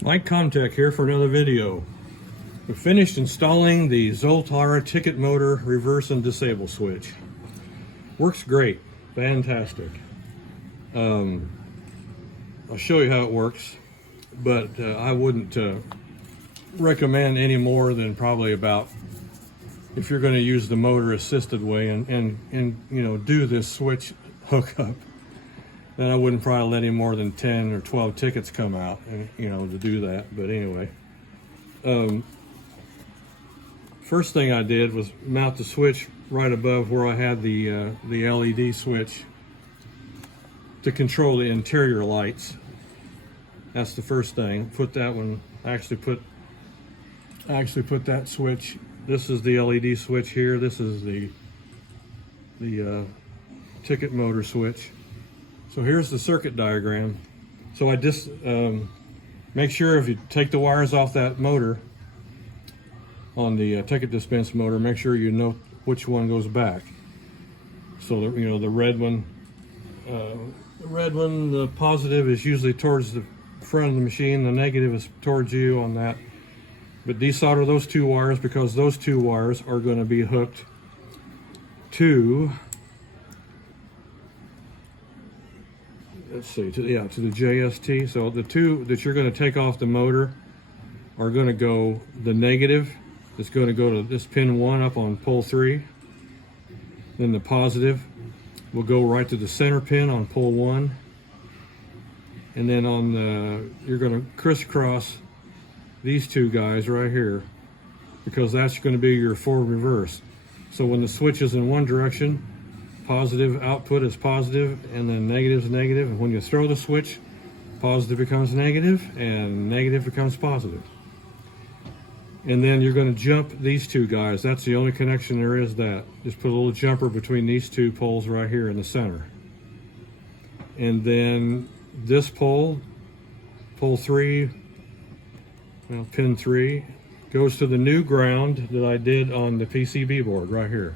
Mike Comtech here for another video. We finished installing the Zoltar ticket motor reverse and disable switch. Works great, fantastic. I'll show you how it works, but I wouldn't recommend any more than probably about, if you're going to use the motor assisted way and you know, do this switch hookup, then I wouldn't probably let any more than 10 or 12 tickets come out, and you know, to do that. But anyway, first thing I did was mount the switch right above where I had the LED switch to control the interior lights. That's the first thing. Put that one. I actually put that switch. This is the LED switch here. This is the ticket motor switch. So here's the circuit diagram. So I just make sure if you take the wires off that motor on the ticket dispense motor, make sure you know which one goes back. So you know, the red one, the positive is usually towards the front of the machine. The negative is towards you on that. But desolder those two wires, because those two wires are going to be hooked to, let's see, to the JST. So the two that you're going to take off the motor are going to go, the negative is going to go to this pin 1 up on pole 3. Then the positive will go right to the center pin on pole 1. And then on the, you're going to crisscross these two guys right here, because that's going to be your forward reverse. So when the switch is in one direction, positive output is positive, and then negative is negative. And when you throw the switch, positive becomes negative and negative becomes positive. And then you're going to jump these two guys. That's the only connection there is. That just put a little jumper between these two poles right here in the center. And then this pole 3, well, pin 3, goes to the new ground that I did on the PCB board right here.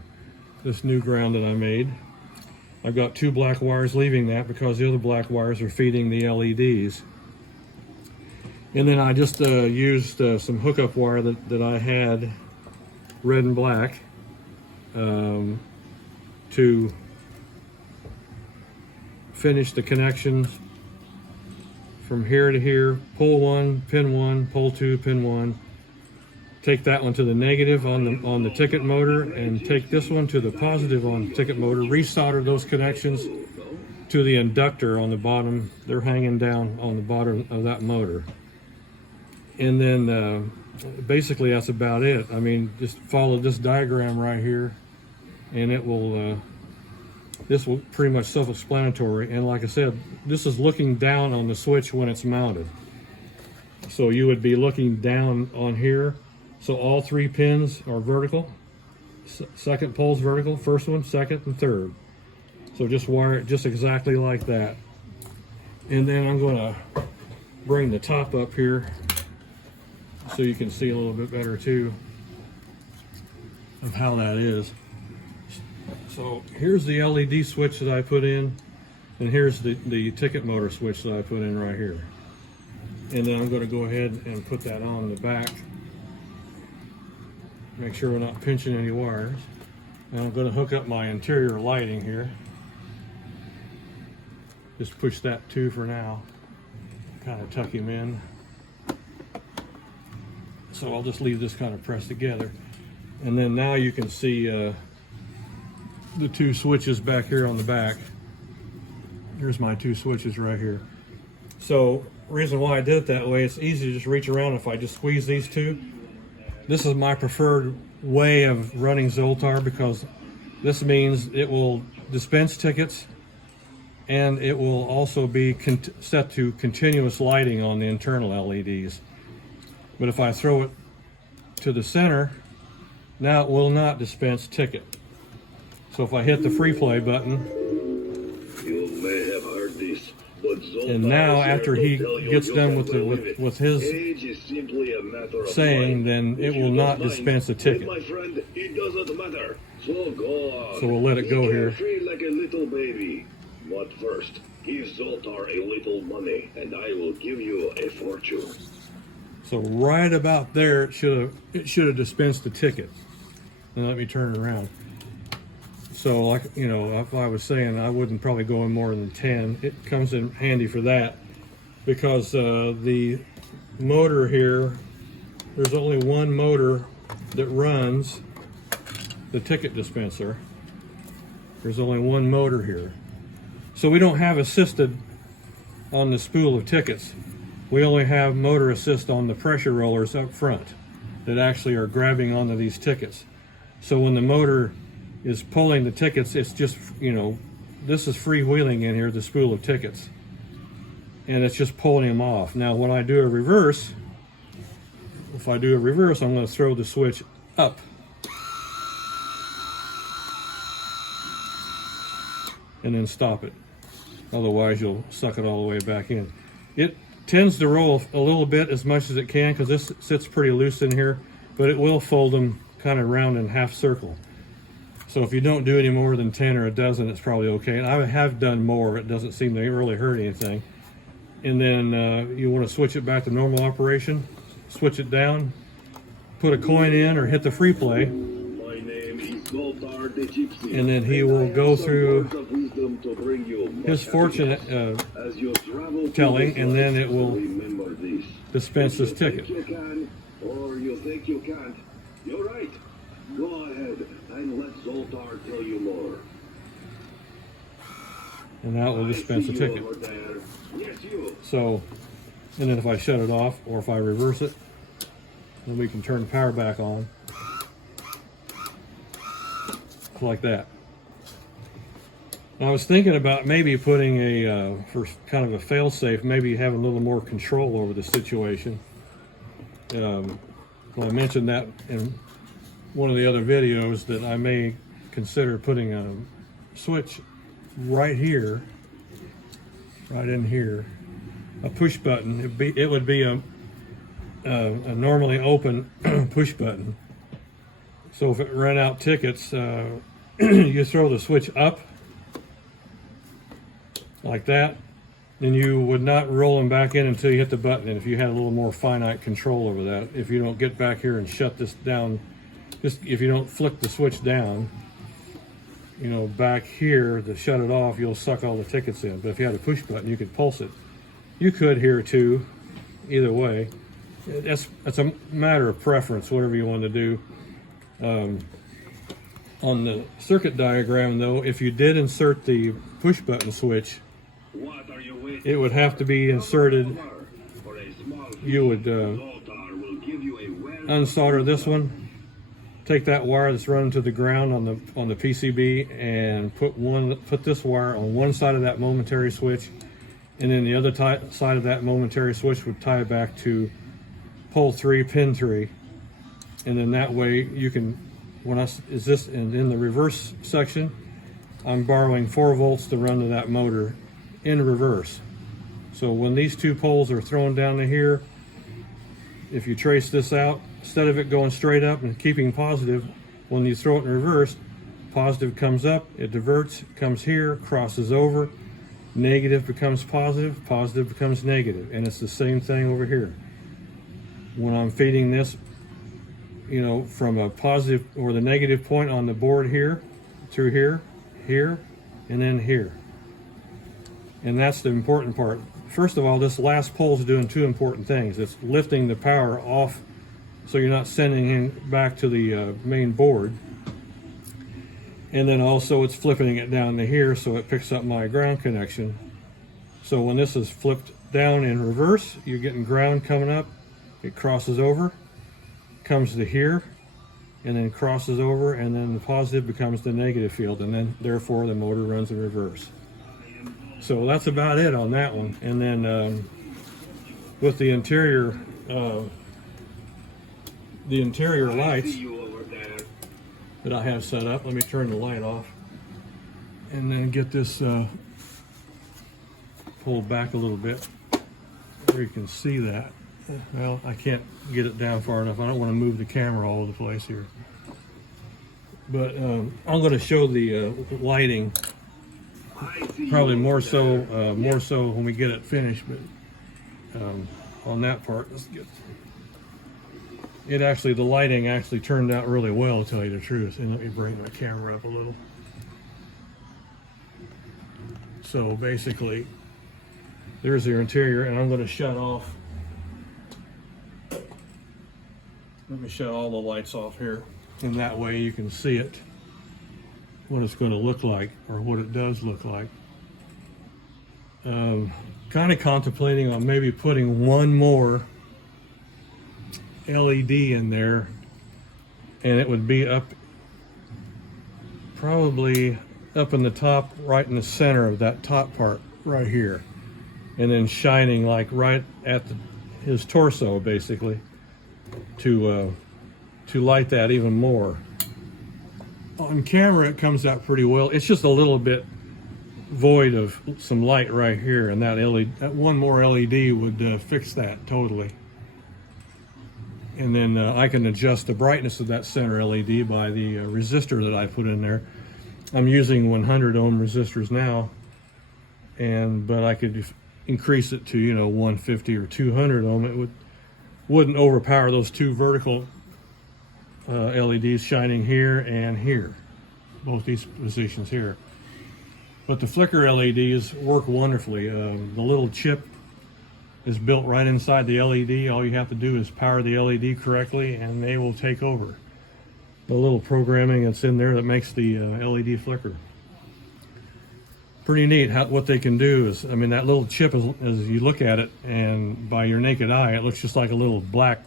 This new ground that I made. I've got 2 black wires leaving that because the other black wires are feeding the LEDs. And then I just used some hookup wire that I had, red and black, to finish the connections from here to here. Pole 1, pin 1, pole 2, pin 1. Take that one to the negative on the ticket motor, and take this one to the positive on the ticket motor. Resolder those connections to the inductor on the bottom. They're hanging down on the bottom of that motor. And then basically that's about it. I mean, just follow this diagram right here, and it will, this will pretty much self-explanatory. And like I said, this is looking down on the switch when it's mounted. So you would be looking down on here. So all 3 pins are vertical. Second pole's vertical, first one, second, and third. So just wire it just exactly like that. And then I'm going to bring the top up here so you can see a little bit better too of how that is. So here's the LED switch that I put in, and here's the ticket motor switch that I put in right here. And then I'm going to go ahead and put that on the back. Make sure we're not pinching any wires. And I'm going to hook up my interior lighting here. Just push that 2 for now. Kind of tuck him in. So I'll just leave this kind of pressed together. And then now you can see the 2 switches back here on the back. Here's my 2 switches right here. So reason why I did it that way, it's easy to just reach around if I just squeeze these 2. This is my preferred way of running Zoltar, because this means it will dispense tickets, and it will also be set to continuous lighting on the internal LEDs. But if I throw it to the center, now it will not dispense ticket. So if I hit the free play button, you may have heard this, but and now after he gets done with his saying, then it will not dispense a ticket. My friend, it doesn't matter. So go on. So we'll let it go here. Free like a little baby. But first, give Zoltar a little money, and I will give you a fortune. So right about there, it should have dispensed the ticket. And let me turn it around. So like, you know, if I was saying, I wouldn't probably go in more than 10. It comes in handy for that because the motor here, there's only one motor that runs the ticket dispenser. There's only one motor here. So we don't have assisted on the spool of tickets. We only have motor assist on the pressure rollers up front that actually are grabbing onto these tickets. So when the motor is pulling the tickets, it's just, you know, this is freewheeling in here, the spool of tickets. And it's just pulling them off. Now when I do a reverse, if I do a reverse, I'm going to throw the switch up. And then stop it. Otherwise you'll suck it all the way back in. It tends to roll a little bit as much as it can because this sits pretty loose in here, but it will fold them kind of round in half circle. So if you don't do any more than 10 or a dozen, it's probably okay. And I have done more. It doesn't seem to really hurt anything. And then you want to switch it back to normal operation, switch it down, put a coin in or hit the free play. My name is Zoltar the Gypsy. And then he will go through his fortune as you travel telling, and then it will remember this. dispense this ticket. You can, or you think you can't. You're right. Go ahead and let Zoltar tell you more. And that will dispense the ticket. Yes, you. So, and then if I shut it off or if I reverse it, then we can turn the power back on. Like that. I was thinking about maybe putting a, for kind of a fail-safe, maybe having a little more control over the situation. Well, I mentioned that in one of the other videos that I may consider putting a switch right here, right in here, a push button. It would be a normally open push button. So if it ran out tickets, you throw the switch up like that, and you would not roll them back in until you hit the button. And if you had a little more finite control over that, if you don't get back here and shut this down, just if you don't flick the switch down, you know, back here to shut it off, you'll suck all the tickets in. But if you had a push button, you could pulse it. You could here too, either way. That's a matter of preference, whatever you want to do. On the circuit diagram though, if you did insert the push button switch, it would have to be inserted. You would unsolder this one, take that wire that's running to the ground on the PCB and put this wire on one side of that momentary switch, and then the other side of that momentary switch would tie back to pole 3, pin 3, and then that way you can, in the reverse section, I'm borrowing 4 volts to run to that motor in reverse. So when these two poles are thrown down to here, if you trace this out, instead of it going straight up and keeping positive, when you throw it in reverse, positive comes up, it diverts, comes here, crosses over, negative becomes positive, positive becomes negative, and it's the same thing over here. When I'm feeding this, you know, from a positive or the negative point on the board here, through here, here, and then here. And that's the important part. First of all, this last pole is doing 2 important things. It's lifting the power off so you're not sending it back to the main board. And then also it's flipping it down to here so it picks up my ground connection. So when this is flipped down in reverse, you're getting ground coming up. It crosses over, comes to here, and then crosses over, and then the positive becomes the negative field, and then therefore the motor runs in reverse. So that's about it on that one. And then with the interior lights that I have set up, let me turn the light off and then get this pulled back a little bit where you can see that. Well, I can't get it down far enough. I don't want to move the camera all over the place here. But I'm going to show the lighting probably more so when we get it finished. But on that part, let's get it actually, the lighting actually turned out really well, to tell you the truth. And let me bring my camera up a little. So basically, there's your interior, and I'm going to shut off. Let me shut all the lights off here, and that way you can see it, what it's going to look like, or what it does look like. Kind of contemplating on maybe putting one more LED in there, and it would be up, probably up in the top, right in the center of that top part right here, and then shining like right at his torso, basically, to light that even more. On camera it comes out pretty well. It's just a little bit void of some light right here, and that LED, that one more LED would fix that totally. And then I can adjust the brightness of that center LED by the resistor that I put in there. I'm using 100 ohm resistors now, but I could increase it to 150 or 200 ohm. It wouldn't overpower those two vertical LEDs shining here and here, both these positions here. But the flicker LEDs work wonderfully. The little chip is built right inside the LED. All you have to do is power the LED correctly, and they will take over. The little programming that's in there that makes the LED flicker. Pretty neat what they can do. Is, I mean, that little chip, as you look at it, and by your naked eye, it looks just like a little black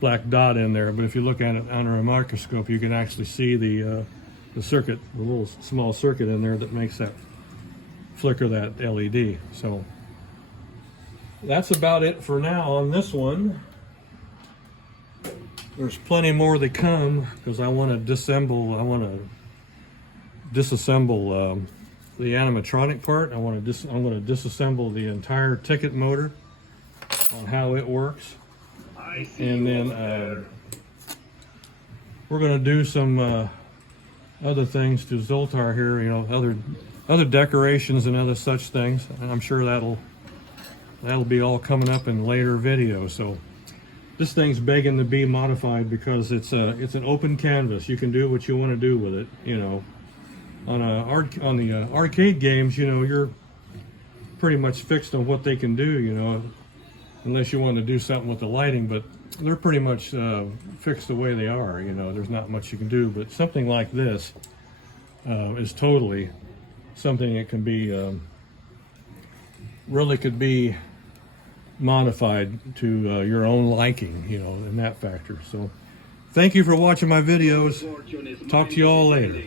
dot in there. But if you look at it under a microscope, you can actually see the circuit, the little small circuit in there that makes that flicker that LED. So that's about it for now on this one. There's plenty more to come, because I want to disassemble the animatronic part. I'm going to disassemble the entire ticket motor on how it works, and then we're going to do some other things to Zoltar here. Other decorations and other such things, and I'm sure that'll be all coming up in later videos. So this thing's begging to be modified, because it's an open canvas. You can do what you want to do with it. On the arcade games, you're pretty much fixed on what they can do. Unless you want to do something with the lighting, but they're pretty much fixed the way they are. There's not much you can do. But something like this is totally something that can be really could be modified to your own liking, in that factor. So thank you for watching my videos. Talk to you all later.